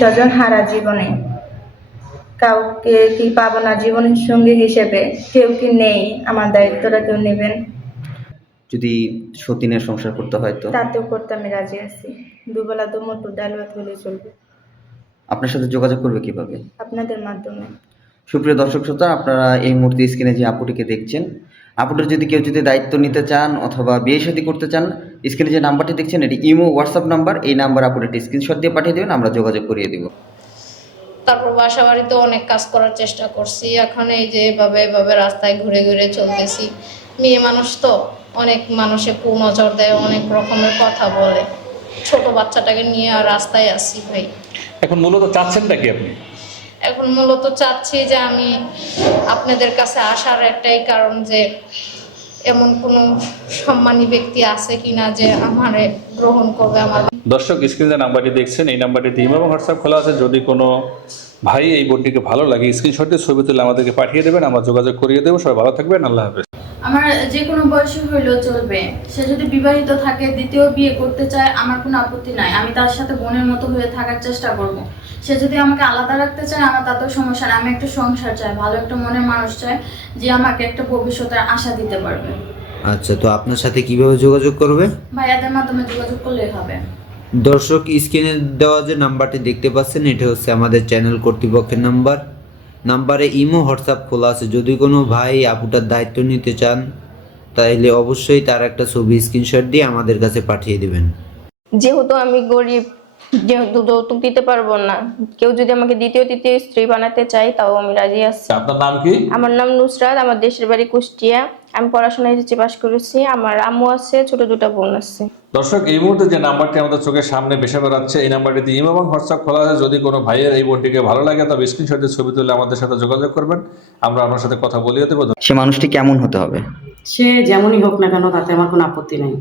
স্বজন হারা জীবনে কাউকে কি পাবো না জীবনের সঙ্গী হিসেবে? কেউ কি নেই? আমার দায়িত্বটা কেউ নেবেন? যদি সতীনের সংসার করতে হয় তো তাতেও করতে আমি রাজি আছি। দুবেলা দুমুঠো ডাল ভাত হলেই চলবে। আপনার সাথে যোগাযোগ করবে কিভাবে? আপনাদের মাধ্যমে। সুপ্রিয় দর্শক শ্রোতা, আপনারা এই মুহূর্তে স্ক্রিনে যে আপুটিকে দেখছেন, আপুটার যদি কেউ দায়িত্ব নিতে চান অথবা বিয়ে শাদী করতে চান, স্ক্রিনে যে নাম্বারটি দেখছেন এটি ইমো হোয়াটসঅ্যাপ নাম্বার। এই নাম্বার আপুটা একটি স্ক্রিনশট দিয়ে পাঠিয়ে দেবেন, আমরা যোগাযোগ করিয়ে দিব। তারপর বাসা বাড়িতে অনেক কাজ করার চেষ্টা করছি। এখন এই যে এভাবে রাস্তায় ঘুরে ঘুরে চলতেছি। মেয়ে মানুষ তো অনেক মানুষে কুনজর দেয়, অনেক রকমের কথা বলে। ছোট বাচ্চাটাকে নিয়ে আর রাস্তায় আসছি ভাই। এখন মূলত চাচ্ছেনটা কি আপনি? এখন মূলত চাচ্ছি যে আমি আপনাদের কাছে আসার একটাই কারণ যে এমন কোনো সম্মানী ব্যক্তি আছে কিনা যে আমারে গ্রহণ করবে। আমার দর্শক স্ক্রিনে যে নাম্বারটি দেখছেন এই নাম্বারটিতে ইমো এবং হোয়াটসঅ্যাপ খোলা আছে। যদি কোনো ভাই এই বোনটিকে ভালো লাগে স্ক্রিনশটে ছবি তুলে আমাদেরকে পাঠিয়ে দেবেন, আমরা যোগাযোগ করিয়ে দেবো। সবাই ভালো থাকবেন, আল্লাহ হাফেজ। আমার যে কোনো বয়সী হইলেও চলবে। সে যদি বিবাহিত থাকে, দ্বিতীয় বিয়ে করতে চায়, আমার কোনো আপত্তি নাই। আমি তার সাথে বোনের মতো হয়ে থাকার চেষ্টা করব। সে যদি আমাকে আলাদা রাখতে চায়, আমার তাতেও সমস্যা নেই। আমি একটা সংসার চাই, ভালো একটা মনের মানুষ চাই যে আমাকে একটা ভবিষ্যতের আশা দিতে পারবে। আচ্ছা, তো আপনার সাথে কিভাবে যোগাযোগ করবে? ভাইয়াদের মাধ্যমে যোগাযোগ করলেই হবে। দর্শক স্ক্রিনে দেওয়া যে নাম্বারটি দেখতে পাচ্ছেন এটা হচ্ছে আমাদের চ্যানেল কর্তৃপক্ষের নাম্বারে ইমো হোয়াটসঅ্যাপ খোলা আছে। যদি কোনো ভাই আপুটার দায়িত্ব নিতে চান তাহলে অবশ্যই তার একটা ছবি স্ক্রিনশট দিয়ে আমাদের কাছে পাঠিয়ে দেবেন। যেহেতু আমি গরিব, যেহেতু যৌতুক দিতে পারবো না, কেউ যদি আমাকে দ্বিতীয় তৃতীয় স্ত্রী বানাতে চাই তাও আমি রাজি আছি। আপনার নাম কি? আমার নাম নুসরাত, আমার দেশের বাড়ি কুষ্টিয়া। আমি পড়াশোনা এসেছি, পাশ করেছি। আমার আম্মু আছে, ছোট দুটো বোন আছে। দর্শক এই মুহূর্তে যে নাম্বারটি আমাদের চোখের সামনে ভেসে বেড়াচ্ছে এই নাম্বারটিতে ইমো এবং হোয়াটসঅ্যাপ খোলা আছে। যদি কোনো ভাইয়ের এই বোনটিকে ভালো লাগে তবে স্ক্রিনশটের ছবি তুলে আমাদের সাথে যোগাযোগ করবেন, আমরা আপনার সাথে কথা বলিয়ে দেবো। সে মানুষটি কেমন হতে হবে? সে যেমনই হোক না কেন তাতে আমার কোনো আপত্তি নেই।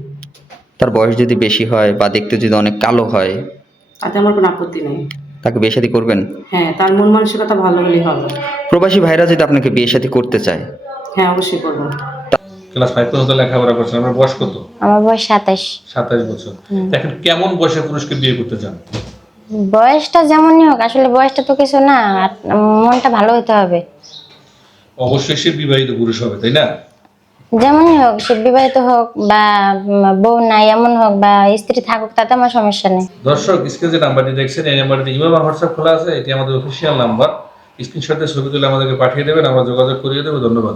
তার বয়স যদি বেশি হয় বা দেখতে যদি অনেক কালো হয় তাতে আমার কোনো আপত্তি নেই। তাকে বিয়ে শাদী করবেন? হ্যাঁ, তার মন মানসিকতা ভালো হলেই হবে। প্রবাসী ভাইরা যদি আপনাকে বিয়ে শাদী করতে চায়? হ্যাঁ, অবশ্যই করবো। ক্লাস 5 পর্যন্ত লেখাপড়া করছেন, আপনার বয়স কত? আমার বয়স 27। 27 বছর। এখন কেমন বয়সে পুরুষকে বিয়ে করতে চান? বয়সটা যেমনই হোক, আসলে বয়সটা তো কিছু না, মনটা ভালো হতে হবে। অবশ্যই সে বিবাহিত পুরুষ হবে, তাই না? যেমনই হোক, সে বিবাহিত হোক বা বউ নাই এমন হোক বা স্ত্রী থাকুক, তাতে আমার সমস্যা নেই। দর্শক স্ক্রিনে যে নাম্বারটি দেখছেন এই নাম্বারটিতে ইমো বা হোয়াটসঅ্যাপ খোলা আছে। এটি আমাদের অফিসিয়াল নাম্বার। স্ক্রিনশটে ছবি তুলে আমাদেরকে পাঠিয়ে দেবেন, আমরা যোগাযোগ করিয়ে দেবো। ধন্যবাদ।